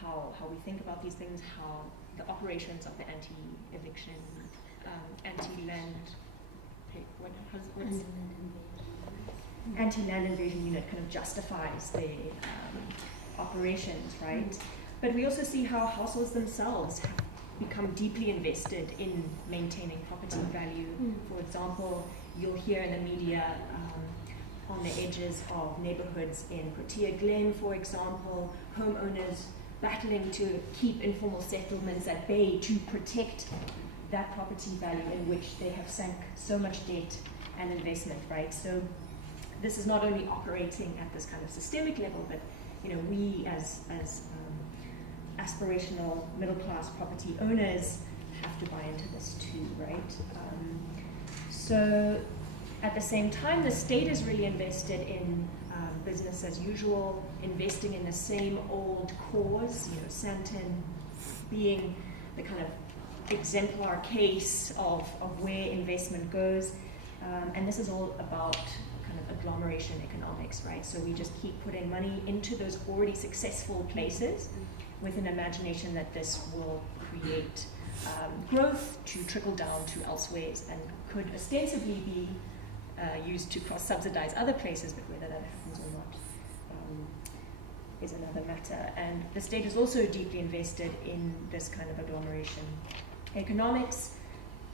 how we think about these things, how the operations of the anti-eviction, anti-land, anti-land invasion unit kind of justifies the operations, right? But we also see how households themselves have become deeply invested in maintaining property value. For example, you'll hear in the media on the edges of neighborhoods in Protea Glen, for example, homeowners battling to keep informal settlements at bay to protect that property value in which they have sank so much debt and investment, right? So this is not only operating at this kind of systemic level, but we as aspirational middle-class property owners have to buy into this too, right? So at the same time, the state is really invested in business as usual, investing in the same old cause, Santon being the kind of exemplar case of where investment goes. And this is all about kind of agglomeration economics, right? So we just keep putting money into those already successful places with an imagination that this will create growth to trickle down to elsewhere and could ostensibly be used to cross-subsidize other places, but whether that happens or not is another matter. And the state is also deeply invested in this kind of agglomeration economics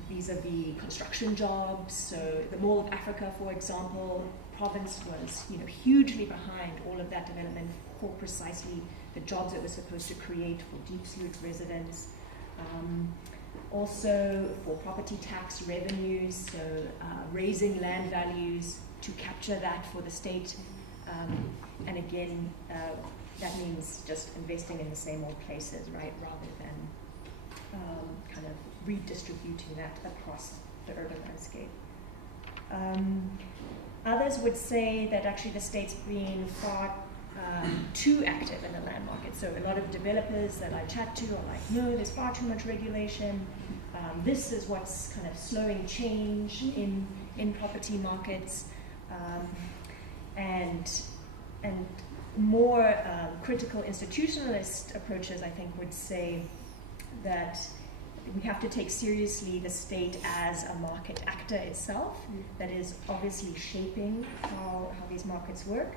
vis-a-vis construction jobs. So the Mall of Africa, for example, province was hugely behind all of that development for precisely the jobs it was supposed to create for deep sloot residents. Also for property tax revenues, so raising land values to capture that for the state. And again, that means just investing in the same old places, right, rather than kind of redistributing that across the urban landscape. Others would say that actually the state's been far too active in the land market. So a lot of developers that I chat to are like, no, there's far too much regulation. This is what's kind of slowing change in property markets. And more critical institutionalist approaches, I think, would say that we have to take seriously the state as a market actor itself that is obviously shaping how these markets work.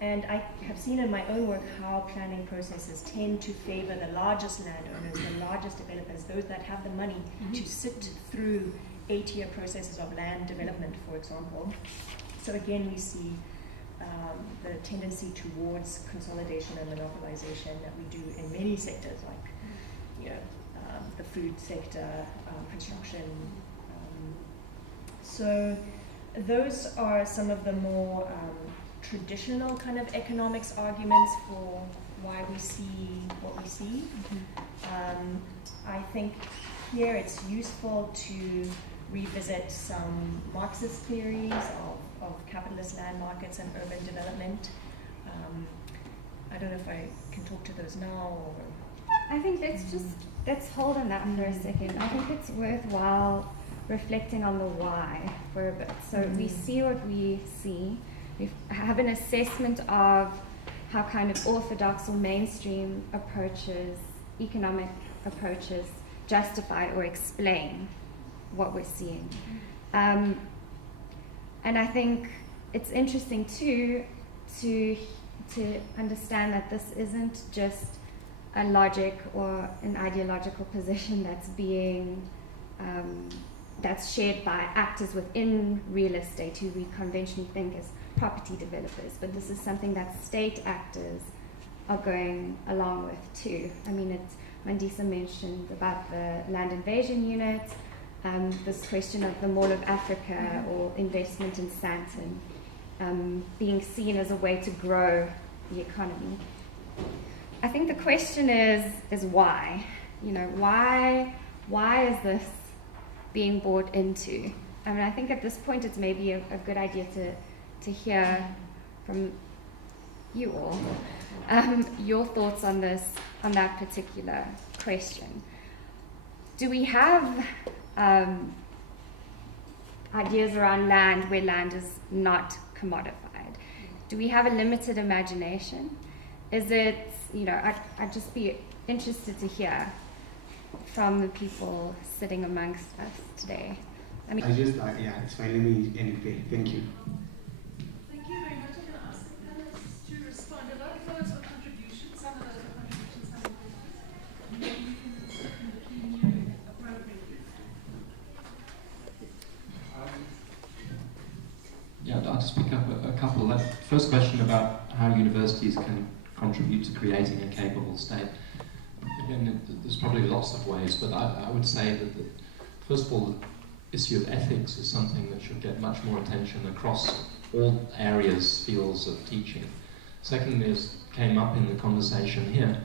And I have seen in my own work how planning processes tend to favor the largest landowners, the largest developers, those that have the money to sit through 8-year processes of land development, for example. So again, we see the tendency towards consolidation and monopolization that we do in many sectors, like the food sector, construction. So those are some of the more traditional kind of economics arguments for why we see what we see. I think here it's useful to revisit some Marxist theories of capitalist land markets and urban development. I don't know if I can talk to those now or... I think let's hold on that for a second. I think it's worthwhile reflecting on the why for a bit. So we see what we see. We have an assessment of how kind of orthodox or mainstream approaches, economic approaches, justify or explain what we're seeing. And I think it's interesting too to understand that this isn't just a logic or an ideological position that's being that's shared by actors within real estate who we conventionally think as property developers, but this is something that state actors are going along with too. I mean, Mandisa mentioned about the land invasion unit, this question of the Mall of Africa or investment in Sandton being seen as a way to grow the economy. I think the question is why? You know, why is this being bought into? I mean, I think at this point it's maybe a good idea to hear from you all your thoughts on this, on that particular question. Do we have ideas around land where land is not commodified? Do we have a limited imagination? Is it, you know, I'd just be interested to hear from the people sitting amongst us today. I mean, yeah, it's fine. Let me end it there. Thank you. Thank you very much. I'm going to ask the panelists to respond. A lot of those were contributions. Some of those are contributions, some of those are maybe you can listen between you appropriately. Yeah, I'll just pick up a couple. That first question about how universities can contribute to creating a capable state. Again, there's probably lots of ways, but I would say that, first of all, the issue of ethics is something that should get much more attention across all areas, fields of teaching. Second is, came up in the conversation here,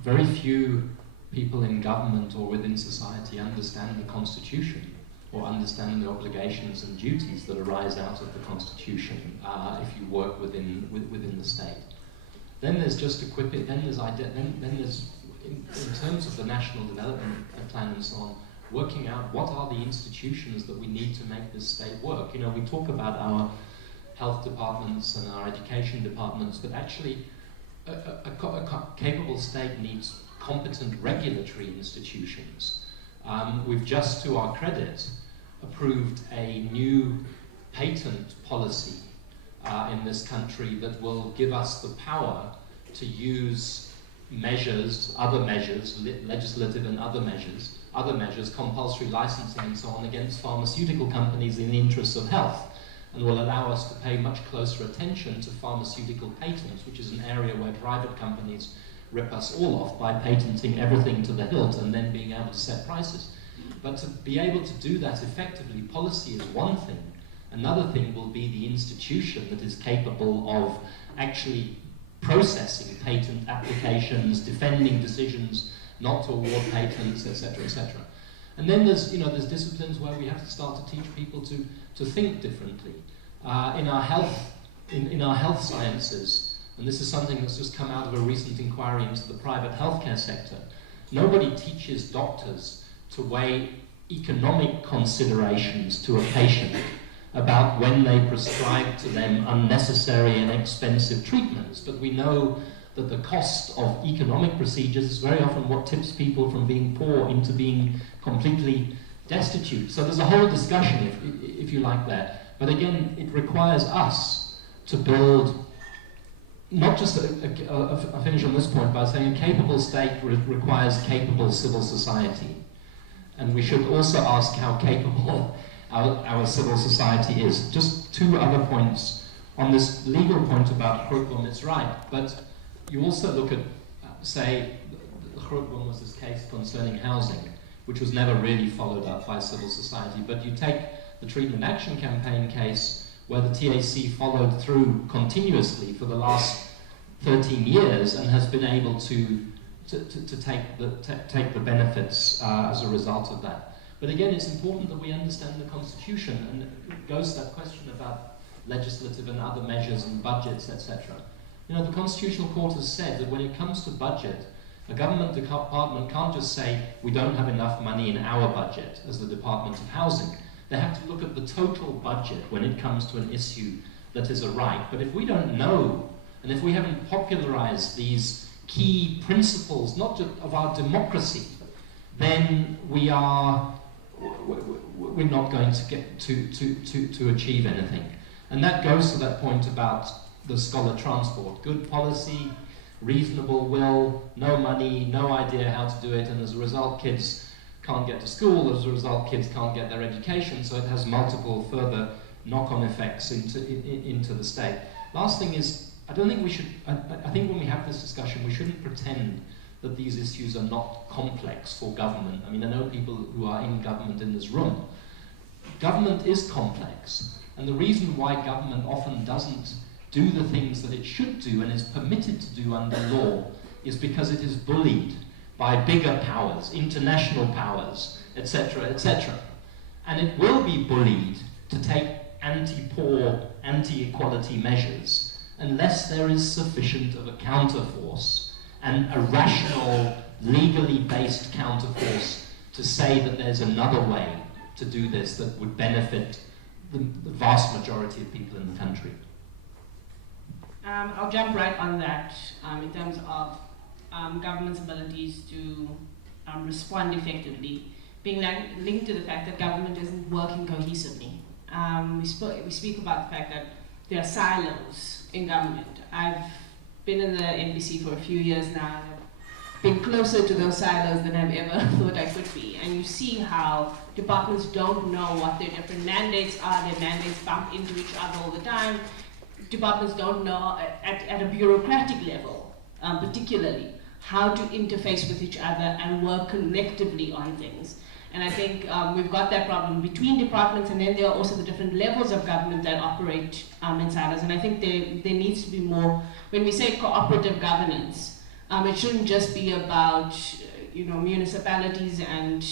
very few people in government or within society understand the Constitution or understand the obligations and duties that arise out of the Constitution if you work within the state. Then there's just equipping. Then there's in terms of the national development plan and so on, working out what are the institutions that we need to make this state work. You know, we talk about our health departments and our education departments, but actually a capable state needs competent regulatory institutions. We've just, to our credit, approved a new patent policy in this country that will give us the power to use measures, other measures, legislative and other measures, compulsory licensing and so on, against pharmaceutical companies in the interests of health, and will allow us to pay much closer attention to pharmaceutical patents, which is an area where private companies rip us all off by patenting everything to the hilt and then being able to set prices. But to be able to do that effectively, policy is one thing. Another thing will be the institution that is capable of actually processing patent applications, defending decisions not to award patents, etc., etc. And then there's disciplines where we have to start to teach people to think differently. In our health sciences, and this is something that's just come out of a recent inquiry into the private healthcare sector, nobody teaches doctors to weigh economic considerations to a patient about when they prescribe to them unnecessary and expensive treatments. But we know that the cost of economic procedures is very often what tips people from being poor into being completely destitute. So there's a whole discussion, if you like, there. But again, it requires us to build, not just, I'll finish on this point by saying a capable state requires capable civil society. And we should also ask how capable our civil society is. Just two other points. On this legal point about Grootboom, it's right, but you also look at, say, the Grootboom was this case concerning housing, which was never really followed up by civil society, but you take the Treatment Action Campaign case, where the TAC followed through continuously for the last 13 years and has been able to take the benefits as a result of that. But again, it's important that we understand the Constitution, and it goes to that question about legislative and other measures and budgets, etc. You know, the Constitutional Court has said that when it comes to budget, a government department can't just say, we don't have enough money in our budget as the Department of Housing. They have to look at the total budget when it comes to an issue that is a right. But if we don't know, and if we haven't popularized these key principles, not just of our democracy, then we're not going to get to achieve anything. And that goes to that point about the scholar transport. Good policy, reasonable will, no money, no idea how to do it, and as a result kids can't get to school, as a result kids can't get their education, so it has multiple further knock-on effects into the state. Last thing is, I don't think we should, I think when we have this discussion, we shouldn't pretend that these issues are not complex for government. I mean, I know people who are in government in this room. Government is complex, and the reason why government often doesn't do the things that it should do and is permitted to do under law is because it is bullied by bigger powers, international powers, etc., etc. And it will be bullied to take anti-poor, anti-equality measures unless there is sufficient of a counterforce and a rational, legally based counterforce to say that there's another way to do this that would benefit the vast majority of people in the country. I'll jump right on that in terms of government's abilities to respond effectively, being linked to the fact that government isn't working cohesively. We speak about the fact that there are silos in government. I've been in the NBC for a few years now, and I've been closer to those silos than I've ever thought I could be. And you see how departments don't know what their different mandates are, their mandates bump into each other all the time. Departments don't know at a bureaucratic level, particularly, how to interface with each other and work collectively on things. And I think we've got that problem between departments, and then there are also the different levels of government that operate in silos. And I think there needs to be more, when we say cooperative governance, it shouldn't just be about municipalities and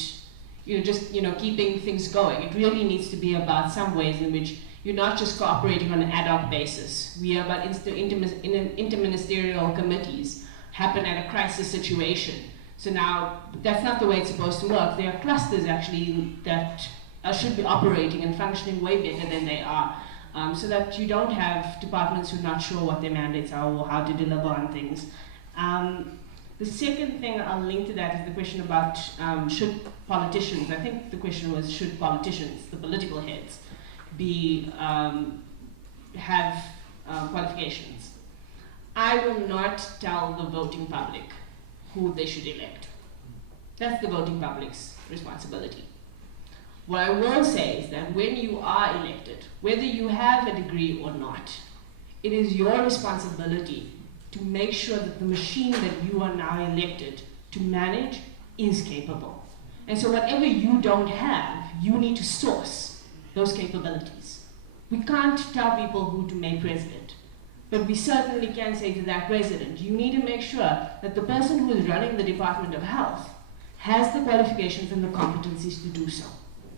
just keeping things going. It really needs to be about some ways in which you're not just cooperating on an ad hoc basis. We are about interministerial committees happen at a crisis situation. So now, that's not the way it's supposed to work. There are clusters actually that should be operating and functioning way better than they are, so that you don't have departments who are not sure what their mandates are or how to deliver on things. The second thing I'll link to that is the question about should politicians, I think the question was should politicians, the political heads, have qualifications. I will not tell the voting public who they should elect. That's the voting public's responsibility. What I will say is that when you are elected, whether you have a degree or not, it is your responsibility to make sure that the machine that you are now elected to manage is capable. And so whatever you don't have, you need to source those capabilities. We can't tell people who to make president, but we certainly can say to that president, you need to make sure that the person who is running the Department of Health has the qualifications and the competencies to do so.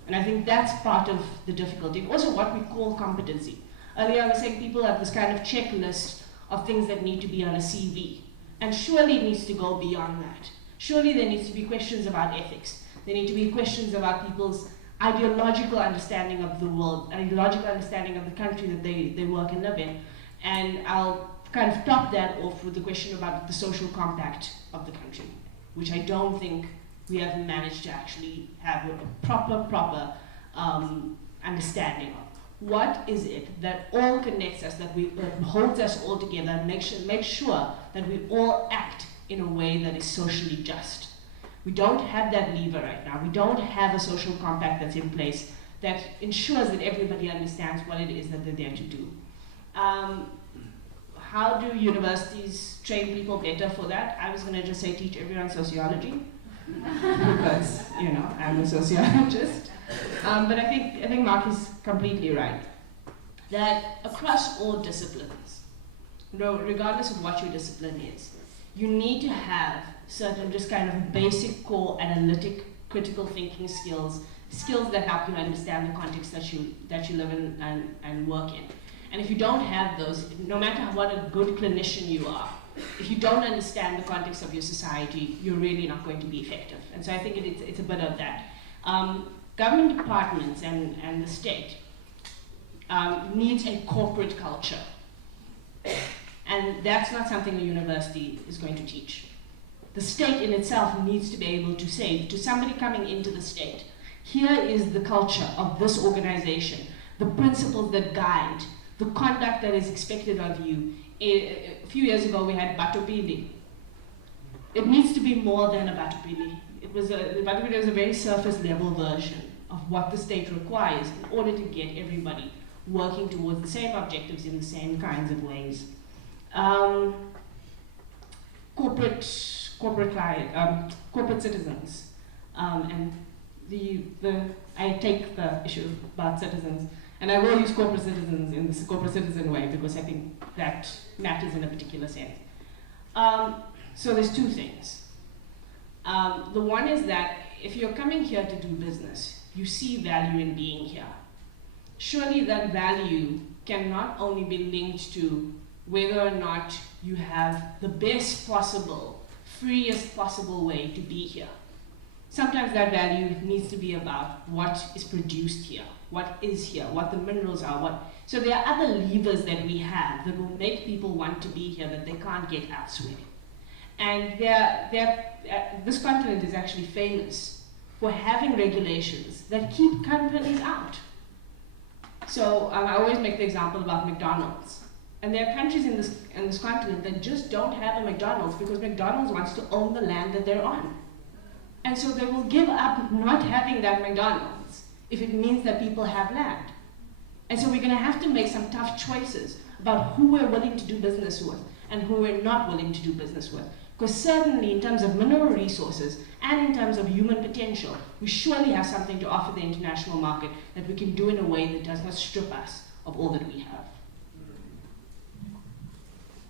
And I think that's part of the difficulty. And also what we call competency. Earlier I was saying people have this kind of checklist of things that need to be on a CV. And surely it needs to go beyond that. Surely there needs to be questions about ethics. There need to be questions about people's ideological understanding of the world, ideological understanding of the country that they work and live in. And I'll kind of top that off with the question about the social compact of the country, which I don't think we have managed to actually have a proper understanding of. What is it that all connects us, that holds us all together, and makes sure that we all act in a way that is socially just? We don't have that lever right now. We don't have a social compact that's in place that ensures that everybody understands what it is that they're there to do. How do universities train people better for that? I was going to just say teach everyone sociology. because, you know, I'm a sociologist. But I think Mark is completely right. That across all disciplines, regardless of what your discipline is, you need to have certain just kind of basic core analytic critical thinking skills that help you understand the context that you live in and work in. And if you don't have those, no matter what a good clinician you are, if you don't understand the context of your society, you're really not going to be effective. And so I think it's a bit of that. Government departments and the state needs a corporate culture. And that's not something a university is going to teach. The state in itself needs to be able to say to somebody coming into the state, here is the culture of this organization, the principles that guide, the conduct that is expected of you. A few years ago we had Batopili. It needs to be more than a Batopili. The Batopili was a very surface level version of what the state requires in order to get everybody working towards the same objectives in the same kinds of ways. Corporate citizens, and I take the issue about citizens, and I will use corporate citizens in this corporate citizen way because I think that matters in a particular sense. So there's two things. The one is that if you're coming here to do business, you see value in being here. Surely that value can not only be linked to whether or not you have the best possible, freest possible way to be here. Sometimes that value needs to be about what is produced here, what is here, what the minerals are, so there are other levers that we have that will make people want to be here that they can't get elsewhere. And this continent is actually famous for having regulations that keep companies out. So I always make the example about McDonald's. And there are countries in this continent that just don't have a McDonald's because McDonald's wants to own the land that they're on. And so they will give up not having that McDonald's if it means that people have land. And so we're going to have to make some tough choices about who we're willing to do business with and who we're not willing to do business with. Because certainly in terms of mineral resources and in terms of human potential, we surely have something to offer the international market that we can do in a way that does not strip us of all that we have.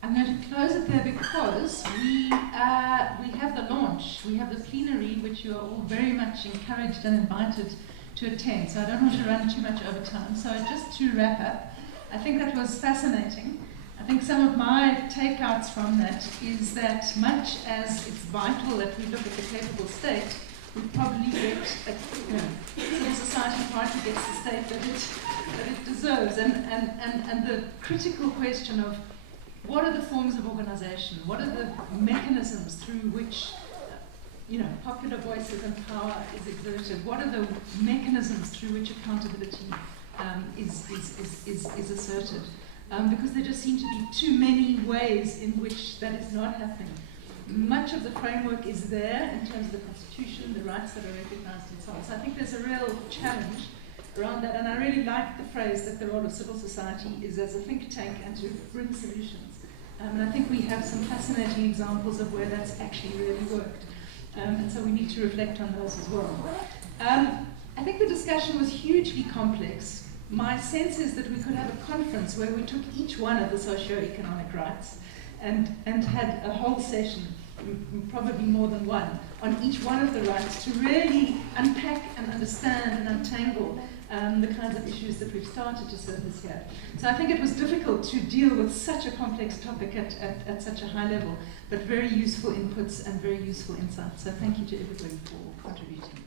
I'm going to close it there because we have the launch, we have the plenary, which you are all very much encouraged and invited to attend. So I don't want to run too much over time. So just to wrap up, I think that was fascinating. I think some of my takeouts from that is that much as it's vital that we look at the capable state, we probably get civil society party gets the state that it deserves. And the critical question of what are the forms of organization? What are the mechanisms through which popular voices and power is exerted? What are the mechanisms through which accountability is asserted? Because there just seem to be too many ways in which that is not happening. Much of the framework is there in terms of the Constitution, the rights that are recognized and so on. So I think there's a real challenge around that, and I really like the phrase that the role of civil society is as a think tank and to bring solutions. And I think we have some fascinating examples of where that's actually really worked. And so we need to reflect on those as well. I think the discussion was hugely complex. My sense is that we could have a conference where we took each one of the socioeconomic rights and had a whole session, probably more than one, on each one of the rights to really unpack and understand and untangle the kinds of issues that we've started to surface here. So I think it was difficult to deal with such a complex topic at such a high level, but very useful inputs and very useful insights. So thank you to everybody for contributing.